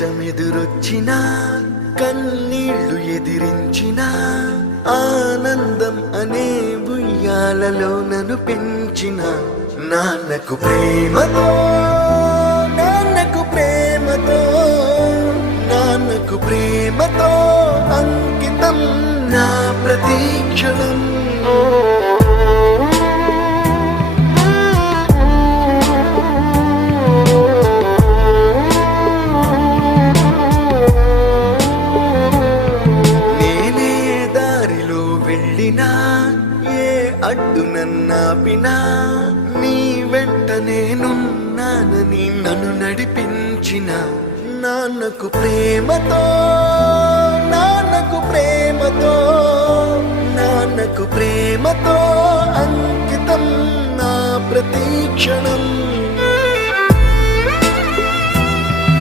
కష్టమెదురొచ్చినా కన్నీళ్లు ఎదిరించిన ఆనందం అనే ఉయ్యాలలో నన్ను పెంచిన నాన్నకు ప్రేమతో నాన్నకు ప్రేమతో నాన్నకు ప్రేమతో అంకితం నా ప్రతీక్షణం. ఏ అడ్డు నన్నాపినా నీ వెంట నేనున్నానని నన్ను నడిపించిన నాన్నకు ప్రేమతో నాన్నకు ప్రేమతో నాన్నకు ప్రేమతో అంకితం నా ప్రతీక్షణం.